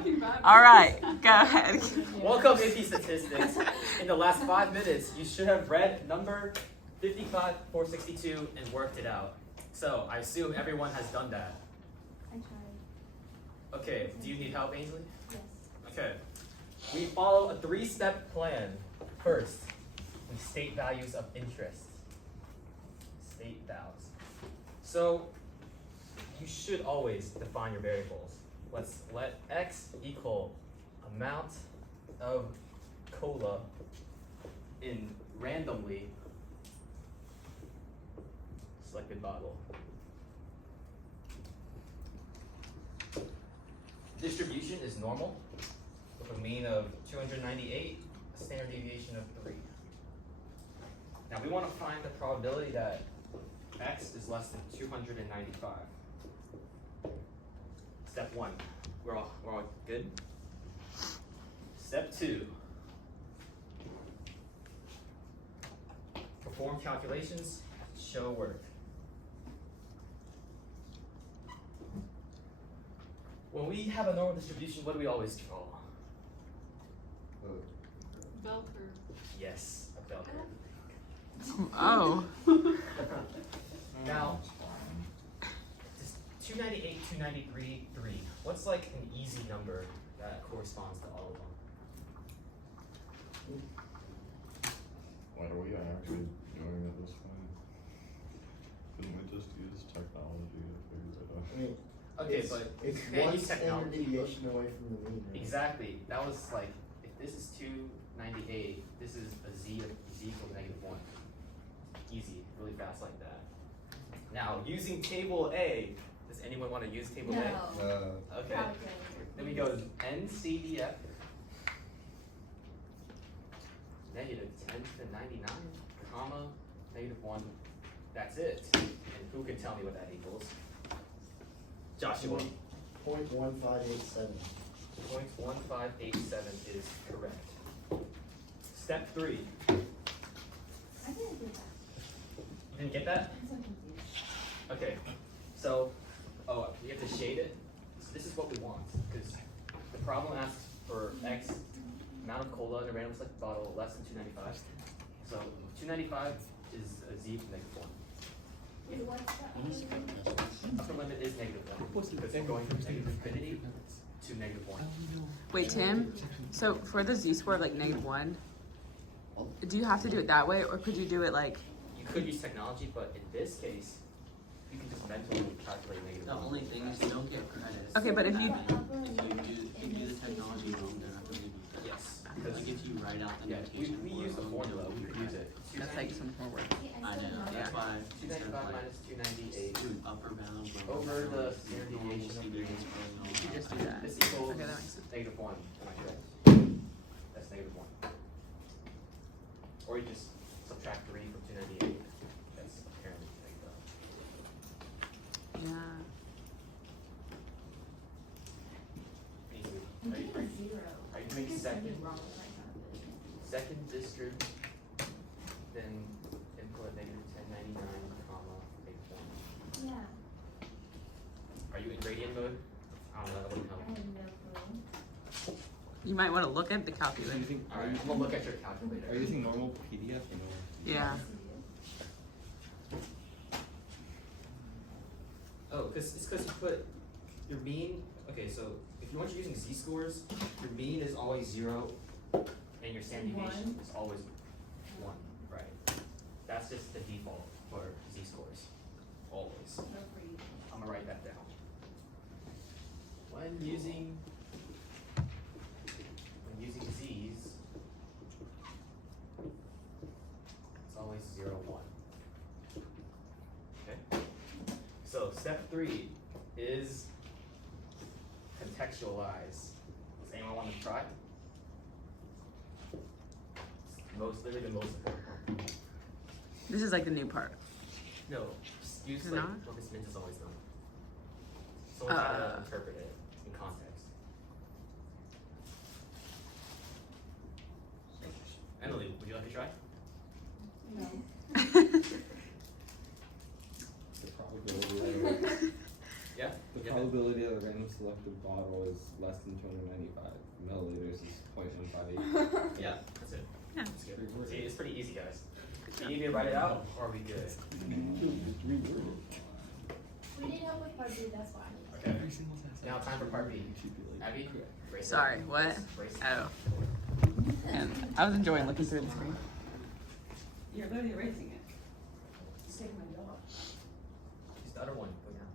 talking about. All right, go ahead. Welcome, AP Statistics. In the last 5 minutes, you should have read number 55462 and worked it out. So I assume everyone has done that. I tried. Okay, do you need help, Ainsley? Yes. Okay. We follow a 3-step plan. First, we state values of interest. State values. So you should always define your variables. Let's let x equal amount of cola in randomly selected bottle. Distribution is normal with a mean of 298, a standard deviation of 3. Now we want to find the probability that x is less than 295. Step 1, we're all good. Step 2, perform calculations, show work. When we have a normal distribution, what do we always draw? Bell curve. Yes, a bell curve. Oh. Now, just 298, 293, 3. What's like an easy number that corresponds to all of them? Why are we actually doing it this way? Couldn't we just use technology to figure it out? I mean, Okay, it's, but it's can't one use standard technology. deviation away from the mean, right? Exactly. That was like, if this is 298, this is a z of z equals -1. Easy, really fast like that. Now, using table A, does anyone want to use table A? No. Okay. Probably. Then we go NCDF, negative 10 to the 99, comma, -1. That's it. And who can tell me what that equals? Joshua. 0.1587. 0.1587 is correct. Step 3. I didn't do that. You didn't get that? I'm so confused. Okay. So, you have to shade it. So this is what we want, because the problem asks for x amount of cola in a random selected bottle less than 295. So 295 is a z of -1. Wait, what's the Upper limit is -1 because it's going from negative infinity to -1. Wait, Tim. So for the z-score of like -1, do you have to do it that way, or could you do it like? You could use technology, but in this case, you can just mentally calculate -1. The only thing is you don't get credit. Okay, but if you- If you do the technology wrong, then I believe you credit. Yes, Like because if you write out the yeah, notation. we use the formula. We could use it. That's like some more work. I know, that's why instead of 295 like minus 298 do upper bound, lower over bound, the you standard can deviation of almost 3. even explain all You that. just do that. This equals Okay, that makes sense. -1. Am I correct? That's -1. Or you just subtract 3 from 298. That's apparently -1. Yeah. Easy. I'm getting a 0. Are you I doing think second? something wrong with my calculation. Second district, then input -1099, comma, -1. Yeah. Are you in gradient mode? I don't know, that wouldn't I help. have no clue. You might want to look at the Are you calculator. using, Alright, I'm gonna look at your calculator. are you using normal PDF or no? Yeah. Oh, it's because you put your mean. Okay, so if you want using z-scores, your mean is always 0, and your standard deviation is always 1, right? That's just the default for z-scores, always. No for you. I'm gonna write that down. When using z's, it's always 0, 1. Okay. So step 3 is contextualize. Does anyone want to try? Literally the most important. This is like the new part. No, just use Is it like not? what Miss Mint has always done. Someone try to interpret it in context. Emily, would you like to try? No. The probability of Yeah? the You have it? probability of a random selected bottle is less than 295 milliliters is 0.158. Yeah, that's it. Yeah. That's good. See, it's pretty easy, guys. Do you need me to write it out, or are we good? We need help with part B, that's why. Okay. Now time for part B. Abby? Brace it. Sorry, what? Brace it. Oh. And I was enjoying looking through the screen. You're literally erasing it. Save my dog. Use the other one. Go down.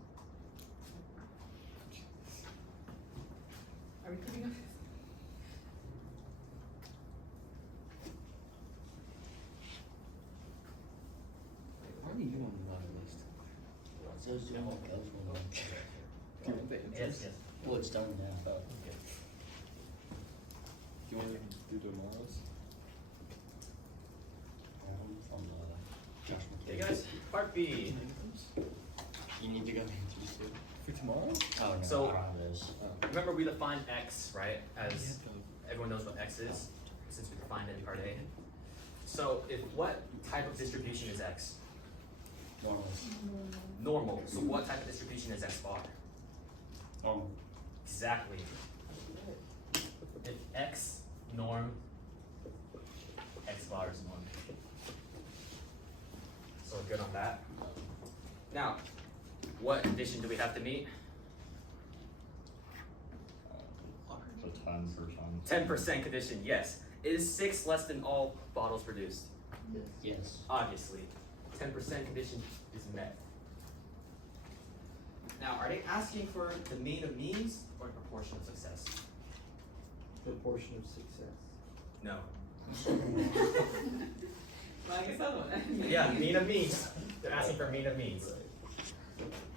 Are we keeping up? Why are you on the bottom list? Those two more goes one more. Do you want the Yes, answers? yes. Well, it's done now. Oh, okay. Do you want to do tomorrow's? From Josh Okay, guys, part B. You need to go into the school. For tomorrow? Oh, no, So- I don't have those. Remember we defined X, right? As everyone knows what X is, since we defined it in part A. So if what type of distribution is X? Normal. Normal. So what type of distribution is X bar? Normal. Exactly. If X norm, X bar is norm. So we're good on that. Now, what condition do we have to meet? So 10%. 10% condition, yes. Is 6 less than all bottles produced? Yes. Obviously. 10% condition is met. Now, are they asking for the mean of means or proportion of success? Proportion of success. No. Well, I guess that's what. Yeah, mean of means. They're asking for mean of means.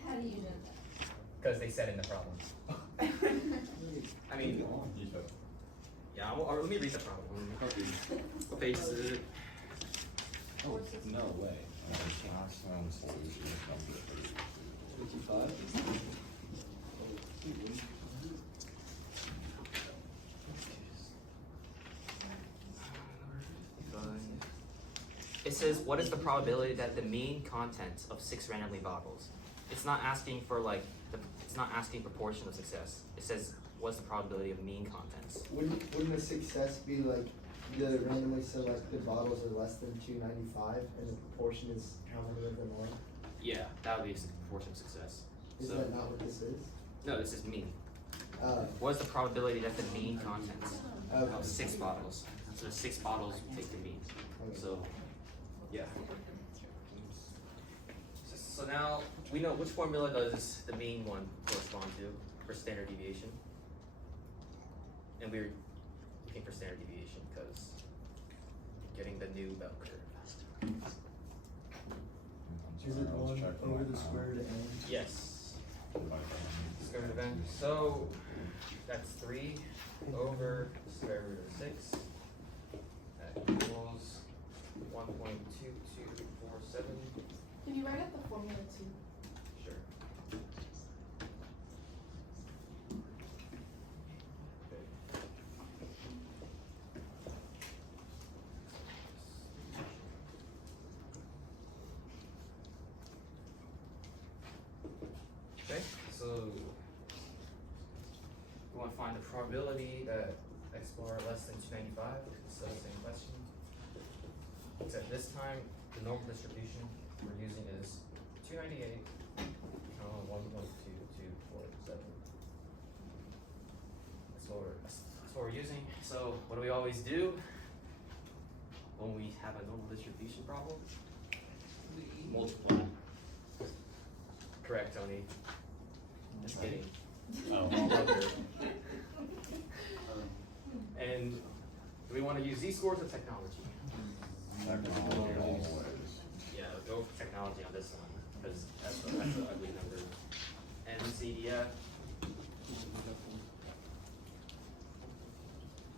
How do you know that? Because they said in the problem. I mean, yeah, or let me read the problem. What page is it? Oh, no way. Maximum solution is number 32. 55? It says, what is the probability that the mean contents of 6 randomly bottles? It's not asking for it's not asking proportion of success. It says, what's the probability of mean contents? Wouldn't the success be like the randomly selected bottles are less than 295 and the proportion is how many of them are? Yeah, that would be a proportion of success. Is So, that not what this is? no, this is mean. Uh, What is the probability that the mean contents okay. of 6 bottles? So the 6 bottles will take the mean. So, yeah. So now we know which formula does the mean one correspond to for standard deviation. And we're looking for standard deviation because getting the new bell curve. Is it one over the square root of n? Yes. Square root of n. So that's 3 over square root of 6. That equals 1.2247. Can you write out the formula too? Sure. Okay, so we want to find the probability that X bar less than 295. It's still the same question. Except this time, the normal distribution we're using is 298, 1.2247. That's what we're using. So what do we always do when we have a normal distribution problem? Multiply. Correct, Tony. Just kidding. Oh. And do we want to use z-scores or technology? Technology always. Yeah, go for technology on this one because that's an ugly number. And CDF.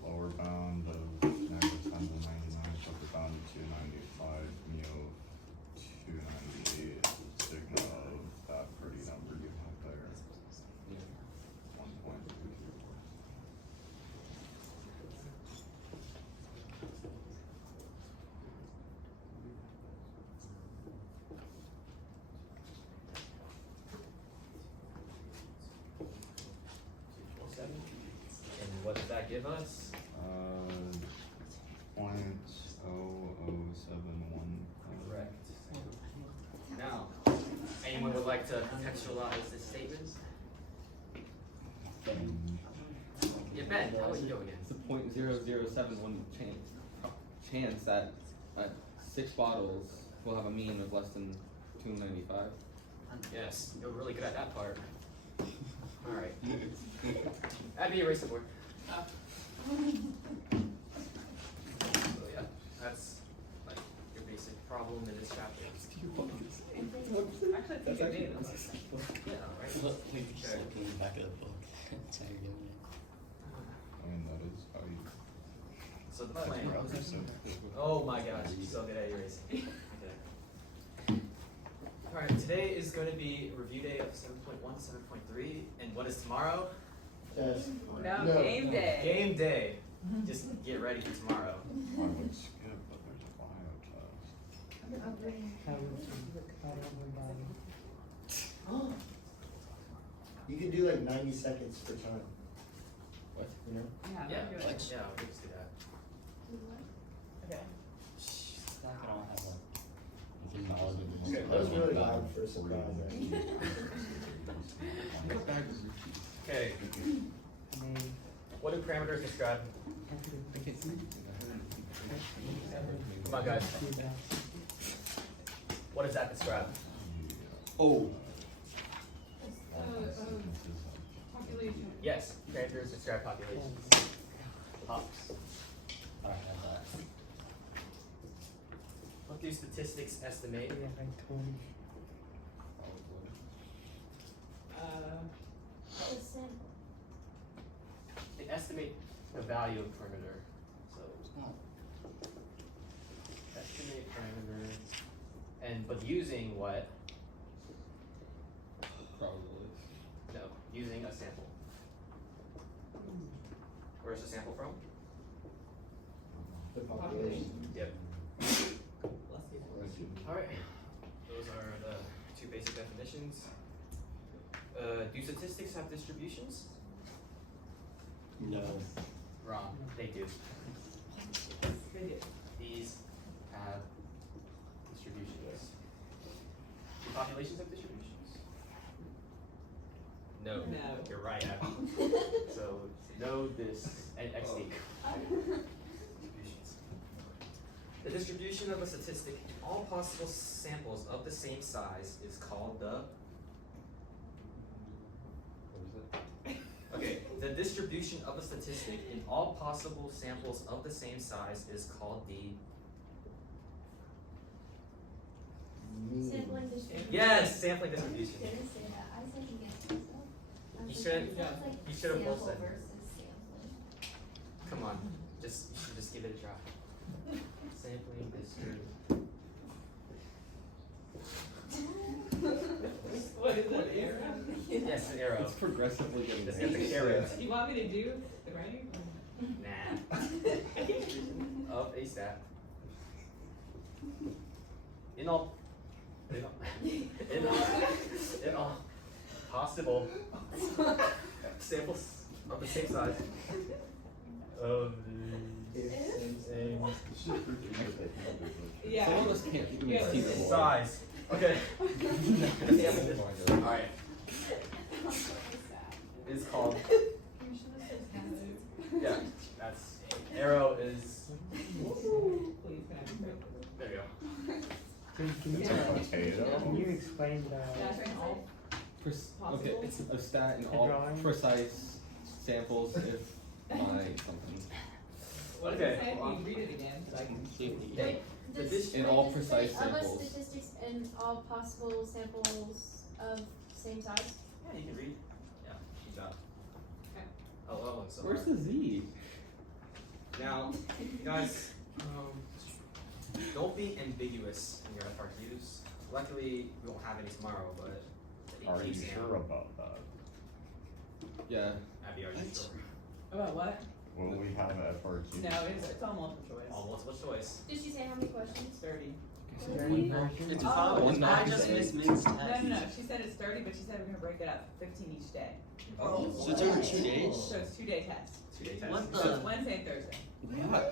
Lower bound of negative 10 to 99, upper bound of 295, mu of 298 is the sigma of that pretty number you have there. 1.224. give us? 0.0071. Correct. Now, anyone would like to contextualize this statement? Yeah, Ben, how would you go again? It's a 0.0071 chance that 6 bottles will have a mean of less than 295. Yes, you're really good at that part. Alright. Abby, erase the board. So yeah, that's like your basic problem in this chapter. Actually, it's a good data. Yeah, right? Back of the book. That's how you're doing it. I mean, that is how you. So the plan. Rather so. Oh my gosh, you're so good at erasing. Okay. Alright, today is going to be review day of 7.1 to 7.3, and what is tomorrow? Test. No, No. game day. Game day. Just get ready for tomorrow. I would skip, but there's a bio test. You could do like 90 seconds per time. What? You know? Yeah, Yeah, that's good. yeah, we just do that. Okay. Not gonna all have like the knowledge of the That was really loud for a surprise. Actually. Okay. What do parameters describe? Come on, guys. What does that describe? Oh. Population. Yes, parameters describe populations. Pops. Alright, have that. What do statistics estimate? What was sample? They estimate the value of parameter. So estimate parameter, and but using what? Probably. No, using a sample. Where's the sample from? The population. Yep. Alright. Those are the two basic definitions. Do statistics have distributions? No. Wrong. They do. They did. These have distributions. Do populations have distributions? No. No. You're right, Abby. So no, this, and XD. Distributions. The distribution of a statistic in all possible samples of the same size is called the. What is it? Okay, the distribution of a statistic in all possible samples of the same size is called the. Mean. Sampling distribution. Yes, sampling distribution. I didn't say that. I second guessed myself. I was You just should- like, it sounds like you should have both sample said. versus sampling. Come on, you should just give it a try. Sampling distribution. What is that, arrow? Yes, an arrow. It's progressively getting Just worse. get the arrow. You want me to do the writing? Nah. Of a stat. In all possible samples of the same size of the same Yeah. Some of us can't even Yeah. see the board. size. Okay. Alright. It's called. Yeah, that's arrow is. Please, can I be quick? There you go. It's a potato. Can you explain the That's in all Okay, it's a stat in all drawing? precise samples if my something. What does Okay, it say? hold on. Can you read it again? So I can see. Okay. In all precise Of samples. a statistics in all possible samples of same size. Yeah, you can read. Yeah, good job. Okay. Oh, so Where's the Z? now, guys, don't be ambiguous in your FRQs. Luckily, we won't have any tomorrow, but the Are you exam- sure about that? Yeah. Abby, are you sure? About what? Will we have FRQ? No, it's all multiple choice. All multiple choice. Did she say how many questions? 30. It's Oh, fine. no, I she just said- missed Min's No, test. no, no. She said it's 30, but she said we're gonna break it up 15 each day. Oh, so it's over 2 days? So it's 2-day test. 2-day test. What So the? it's Wednesday and Thursday.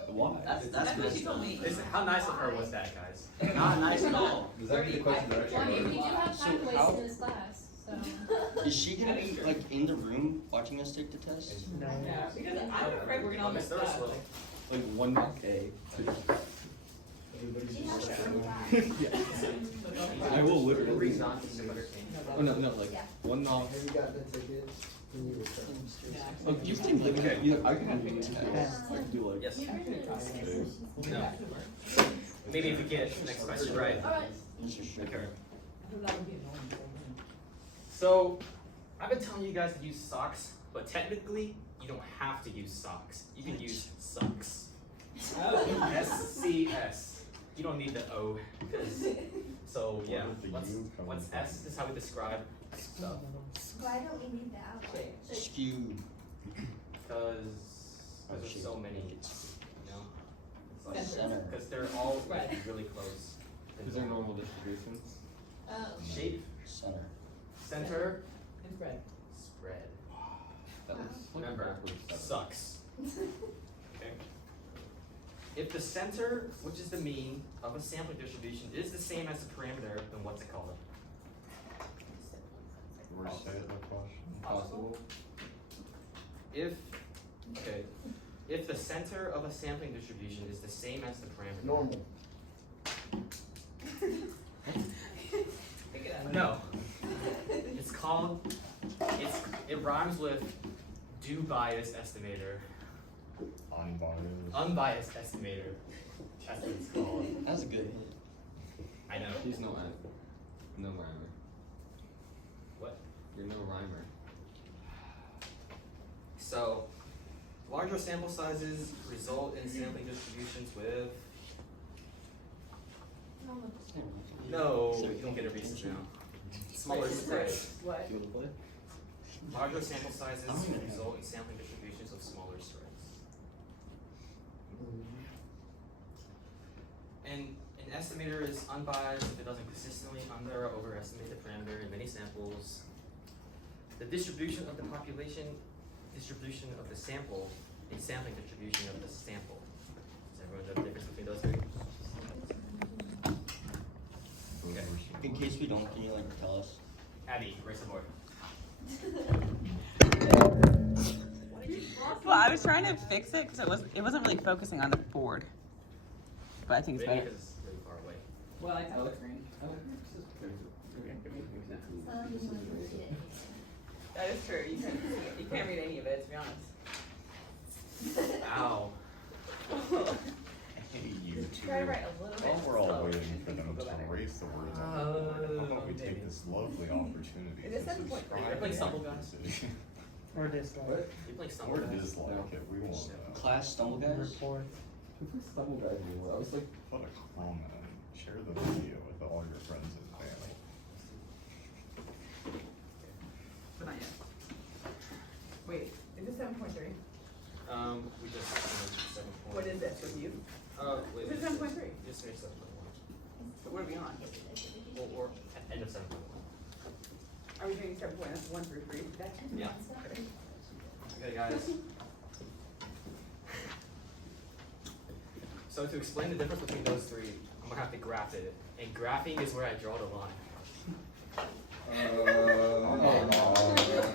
Why? That's That's what she messed told up. me. Listen, how nice of her was that, guys? Not nice at all. Does that mean the question that Well, I mean, we do actually? have So time wasted how- in this class, so. Is she gonna be like in the room watching us take the test? Yeah, because I'm afraid we're gonna all Miss miss Thirst that. will. Like one knock A. Everybody's She just has like, I will literally. Everybody's not just about her team. Oh no, like Yeah. one knock. have you got the ticket? Can you return? Look, you can like Okay. I can do test. I can do like. Yes. two. No. Maybe if we get next question right. Alright. Okay. So, I've been telling you guys to use socks, but technically, you don't have to use socks. You can use sucks. SCS. You don't need the O. So yeah, Where did the what's, U come what's from? S is how we describe stuff. Why don't we need that? Skew. Because there's so many, you know? It's like, Center. because they're all Right. really close. Is there normal distributions? Shape, Center. center, It's red. spread. That is like Remember, backwards. sucks. Okay. If the center, which is the mean of a sampling distribution, is the same as the parameter, then what's it called? Restate the question. Impossible. If the center of a sampling distribution is the same as the parameter. Normal. No. It's called. It rhymes with due bias estimator. Unbiased. Unbiased estimator. That's what it's called. That's a good hit. I know. He's no no rhymer. What? You're no rhymer. So, larger sample sizes result in sampling distributions with. No, you don't get a reason now. Smaller spreads. What? Do you want to play? Larger sample sizes I don't even know. result in sampling distributions of smaller spreads. And an estimator is unbiased if it doesn't consistently under or overestimate the parameter in many samples. The distribution of the population, distribution of the sample, and sampling distribution of the sample. Does everyone know the difference between those three? Okay. In case we don't, can you like tell us? Abby, raise the board. Well, I was trying to fix it because it wasn't really focusing on the board. But I think it's Maybe better. because it's really far away. Well, I tell the green. That is true. You can't read any of it, to be honest. Ow. Hey, you two. Try to write a little bit While we're all slower, waiting and for things them will to go better. erase the words on the board, how about we maybe. take this lovely opportunity It is to 7.3. subscribe You're playing to Stumble the Guys? decision. Or dislike. You're playing Stumble Or Guys? dislike it, we won't know. Class stumble guys? Report. Who plays Stumble Guys anymore? I was like, Put a comment, share the video with all your friends and family. But not yet. Wait, is it 7.3? We just finished 7 point. What is this, review? Wait. Is it 7.3? Just finished 7.1. So what are we on? Or end of 7.1. Are we doing 7.1 through 3? Yeah. Okay, guys. So to explain the difference between those three, I'm gonna have to graph it. And graphing is where I draw the line.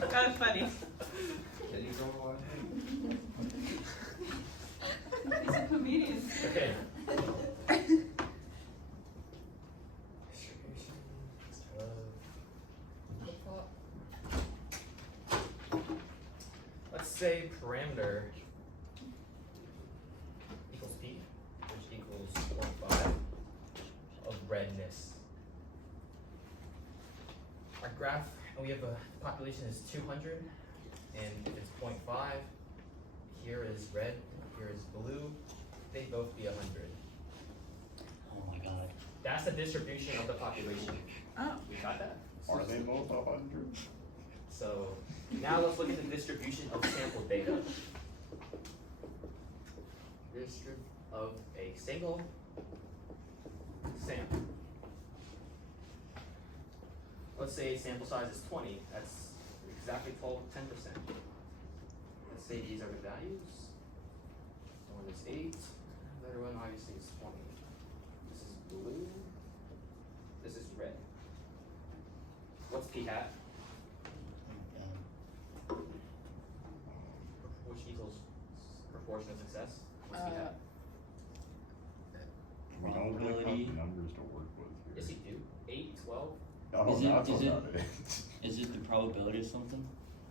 That was funny. Can you go on? He's a comedian. Okay. Let's say parameter equals p, which equals 0.5 of redness. Our graph, and we have a population is 200, and if it's 0.5, here is red, here is blue, they both be 100. Oh my god. That's the distribution of the population. Oh. We got that? Are they both 100? So now let's look at the distribution of sample data. Distrib of a single sample. Let's say sample size is 20. That's exactly 10%. Let's say these are the values. One is 8, the other one obviously is 20. This is blue, this is red. What's p hat? Which equals proportion of success? What's p hat? We don't really Probability. have numbers to work with here. Yes, you do. 8, 12. Oh, Is it- that's is what it- that is. Is it the probability of something?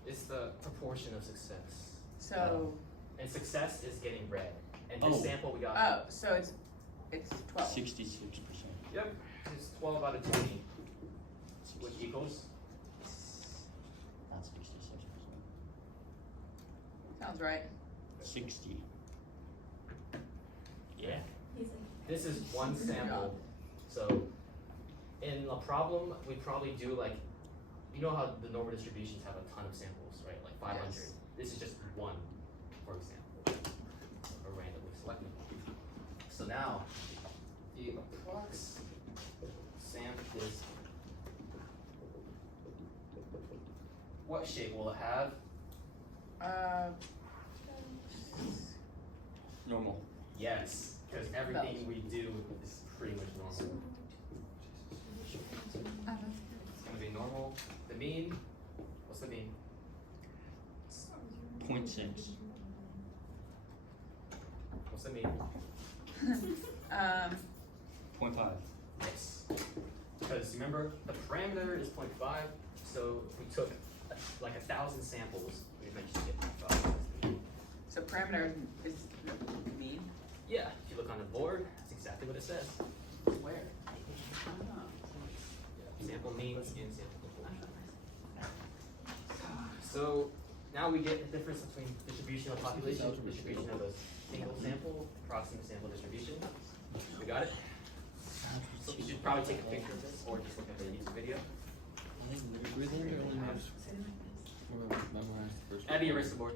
It's the proportion of success. So, And success is getting red. And this Oh. sample we got. oh, so it's 12. 66%. Yep. It's 12 out of 20. Which equals? Not 66%. Sounds right. 60. Yeah. He's like, This is one sample. So in a problem, we probably do like, you know how the normal distributions have a ton of samples, right? Like 500. Yes. This is just one, for example, or randomly selected. So now, the approx samp is, what shape will it have? Normal. Yes, because everything we do is pretty much normal. It's gonna be normal. The mean, what's the mean? 0.6. What's the mean? 0.5. Yes. Because remember, the parameter is 0.5, so if we took like 1,000 samples, we might just get 0.5. So parameter is the mean? Yeah, if you look on the board, that's exactly what it says. Where? Yeah, sample means and sample proportion. So now we get the difference between distribution of population, distribution of a single sample, approximate sample distribution. We got it? So you should probably take a picture of this or just look at the YouTube video. Were there only memorized the first Abby, erase the board.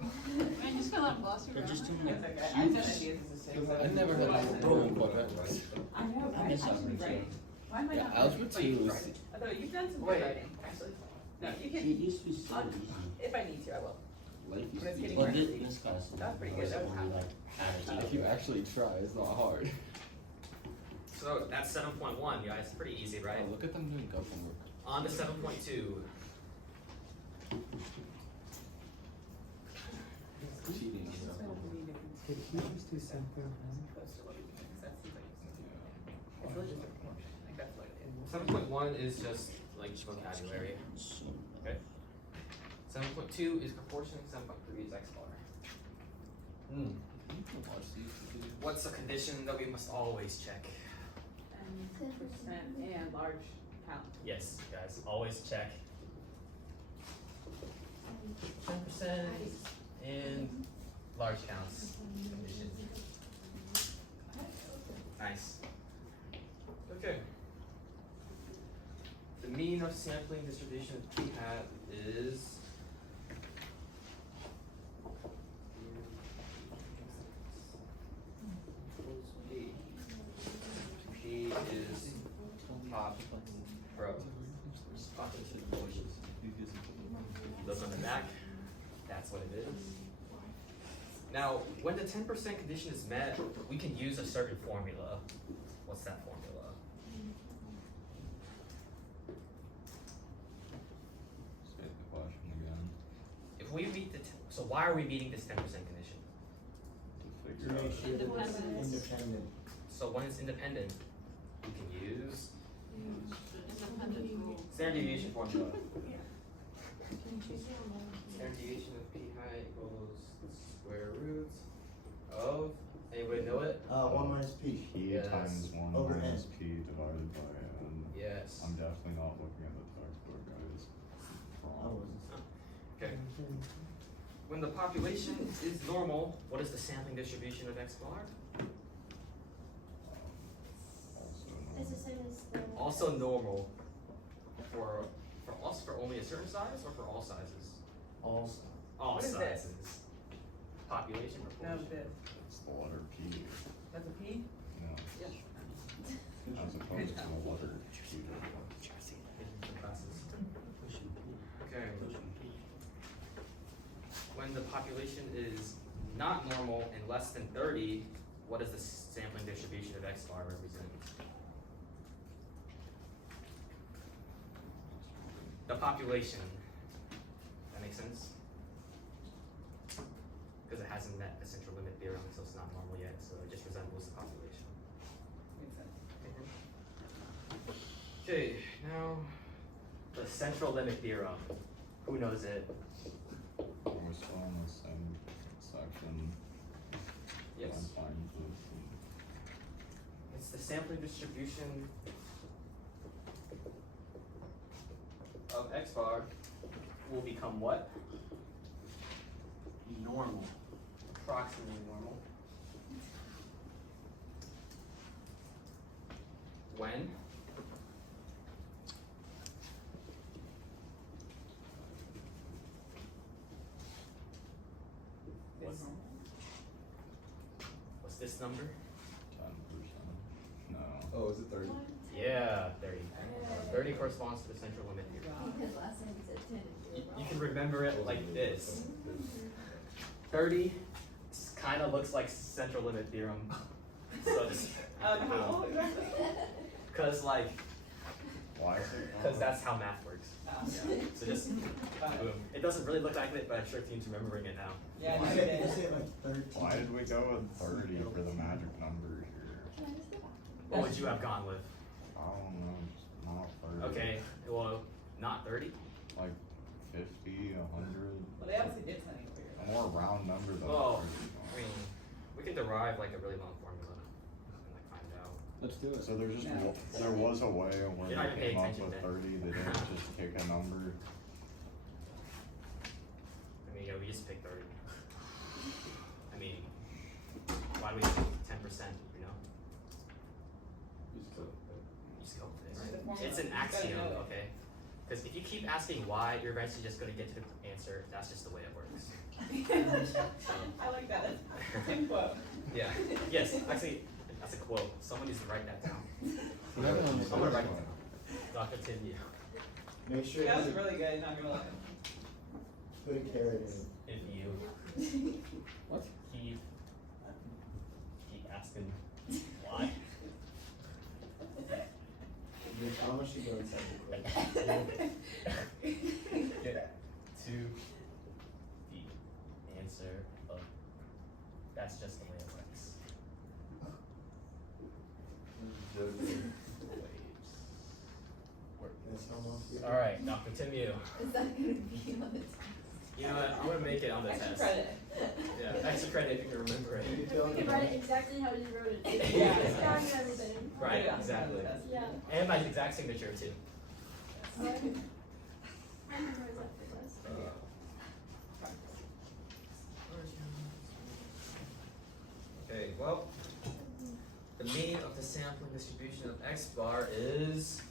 Man, you just gonna let him gloss They're your just grammar? doing It's like okay. I said ideas is the same. I never heard of bro what that was. I know, I right? miss I should be algebra right. too. Why am I Yeah, not? algebra right? 2 was Although you've done some Wait. good writing, actually. No, you It can, used to be so easy. if I need to, I will. Life used But to it's be getting Well, hard. this class is That's pretty good. That was only like half. if you actually try, it's not hard. So that's 7.1, guys. Pretty easy, right? Oh, look at them doing government work. On to 7.2. Cheating on that. Close to what we think. That seems like it's really just a proportion. Like that's what it is. 7.1 is just like vocabulary. Okay. 7.2 is proportion. 7.3 is X bar. Watch these videos. What's a condition that we must always check? 10% and large count. Yes, guys, always check. 10% and large counts condition. Nice. Okay. The mean of sampling distribution of p hat is P is top row. Population proportions. Look on the back, that's what it is. Now, when the 10% condition is met, we can use a certain formula. What's that formula? Say the question again. If we meet the, so why are we meeting this 10% condition? To To figure out. make sure that it's Independence. independent. So when it's independent, we can use Independent rule. standard deviation formula. Standard deviation of p hat equals the square root of, anybody know it? 1 minus p. P Yes. times 1 Over minus n. P divided by n. Yes. I'm definitely not looking at the textbook, guys. I Wrong. wasn't. Okay. When the population is normal, what is the sampling distribution of X bar? It's the same as the. Also normal for us, for only a certain size or for all sizes? Also. All What is this? sizes. Population No, proportion. this. It's the letter P. That's a P? No. Yes. As opposed to the letter Q. Okay. when the population is not normal and less than 30, what does the sampling distribution of X bar represent? The population. That makes sense? Because it hasn't met the central limit theorem, so it's not normal yet, so it just resembles the population. Makes sense. Okay, now the central limit theorem. Who knows it? We're still in the same section. Yes. I'm fine with It's the sampling distribution of X bar will become what? Normal. Approximately normal. When? What's this number? 10%. No. Oh, is it 30? Yeah, 30. 30 corresponds to the central limit theorem. Because last time we said 10 and you were You wrong. can remember it like this. 30 kind of looks like central limit theorem. So just, How? cause like, Why is it? cause that's how math works. Yeah. So just, boom. It doesn't really look like it, but I'm sure team's remembering it now. Yeah, I Why know did it you is. say like 13? Why did we go with 30 for the magic number here? Can I just go back? What would you have gone with? I don't know, it's not 30. Okay, well, not 30? Like 50, 100. Well, they obviously did something weird. A more round number than Well, 30. I mean, we can derive like a really long formula and like find it out. Let's do it. So there's just No. there was a way where You're not they even came paying up attention with then. 30. They didn't just pick a number. I mean, yeah, we just picked 30. I mean, why do we pick 10%, you know? Just go. You just go with It's it. the formula. It's an You gotta axiom, know it. okay? Because if you keep asking why, you're eventually just going to get to the answer. That's just the way it works. I like that. That's a quote. Yeah. Yes, actually, that's a quote. Someone needs to write that down. We have it on the I'm gonna write first it down. Dr. Tim, you. Make sure That was you really good, not gonna lie. put a carrot in. If you What? keep asking why. Your comma should go inside the quote. Get to the answer of that's just the way it works. That's how long you All right, Dr. Tim, you. Is that gonna be on the test? You know what? I'm gonna make it on the Extra test. credit. Yeah, extra credit if you can remember it. You feel You can write it exactly how you wrote it. Yeah. Spelling and everything. Right, Yeah. exactly. Yeah. And my exact signature too. I memorize that for class. Okay, well, the mean of the sampling distribution of X bar is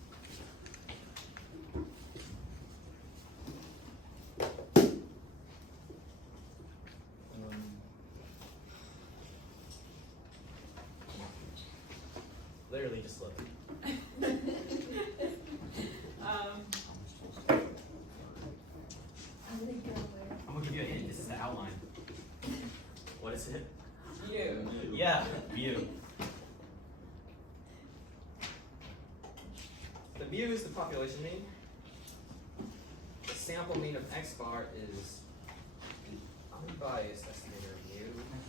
literally just look. I'm gonna go where. I'm gonna give you a hint. This is the outline. What is it? You. Yeah, mu. The mu is the population mean. The sample mean of X bar is the unbiased estimator of mu.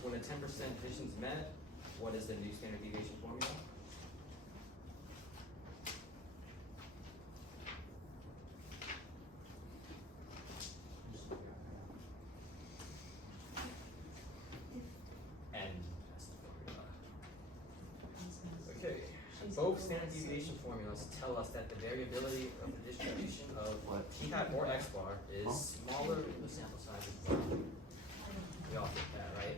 When a 10% division is met, what is the new standard deviation formula? N. That's the formula. Okay. Both standard deviation formulas tell us that the variability of the distribution of t hat or x bar is smaller than the sample size of bar. We all get that, right?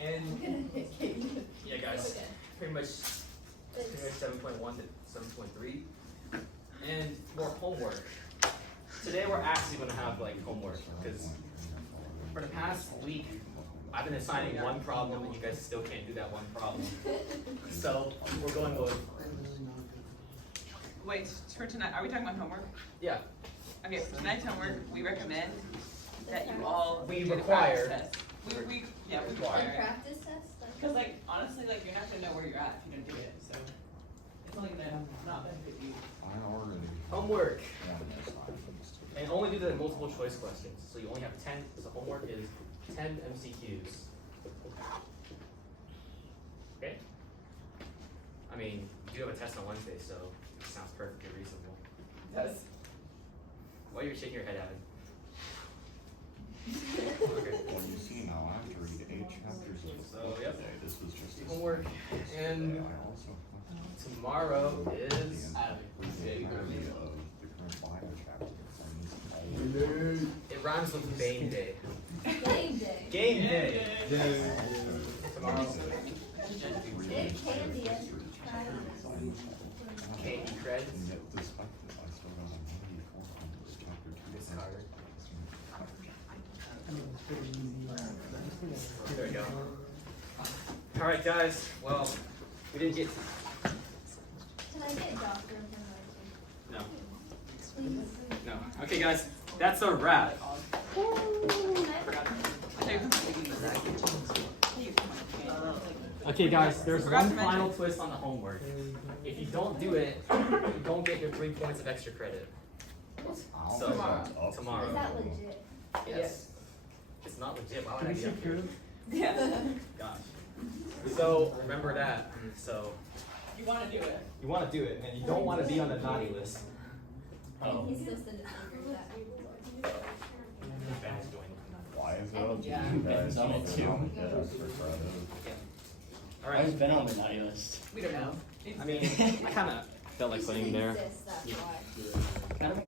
I'm And gonna hit Katie. yeah, guys, Okay. pretty much Thanks. 7.1 to 7.3. And for homework, today we're actually going to have like homework because for the past week I've been assigning one problem and you guys still can't do that one problem. So we're going with Wait, for tonight, are we talking about homework? yeah. Okay, for tonight's homework, we recommend that you all We do the require- practice test. We The require it. practice test, Because like honestly, like you're not gonna know where you're at if you don't do it. So it's only gonna not benefit you. I already. Homework. Yeah, that's fine. And only do the multiple choice questions. So you only have 10, so homework is 10 MCQs. Okay? I mean, you do have a test on Wednesday, so it sounds perfectly reasonable. Does. Why are you shaking your head, Evan? Well, you see now, I have to read 8 chapters of So, the book yep. today. This was just a Homework. yesterday. And I also have to tomorrow the is entirety of the current bio chapter. it rhymes with Bane Day. game day. Game Day. Tomorrow. Big candy and Candy cred. And yet, despite this, I still got a 94 on this chapter 2. It's hard. I mean, it's pretty easy. There we go. Alright guys, well, we didn't get Can I get doctor information? no. Please. No. Okay guys, that's a wrap. Okay guys, there's one final twist on the homework. If you don't do it, you don't get your 3 points of extra credit. I'll So, say that's up to tomorrow. Is you. that legit? Yes. It's not legit, why would I Can we be up here? secure? Yeah. Gosh. So remember that. So You want to do it. you want to do it, and you don't want to be on the naughty list. And he's just in that. Ben is joining. Why is it up to Yeah. you guys? Done it too. Don't get extra credit. All I've right. been on the naughty list. We don't know. I mean, I kind of felt like putting there. Exists, that's why. Kind of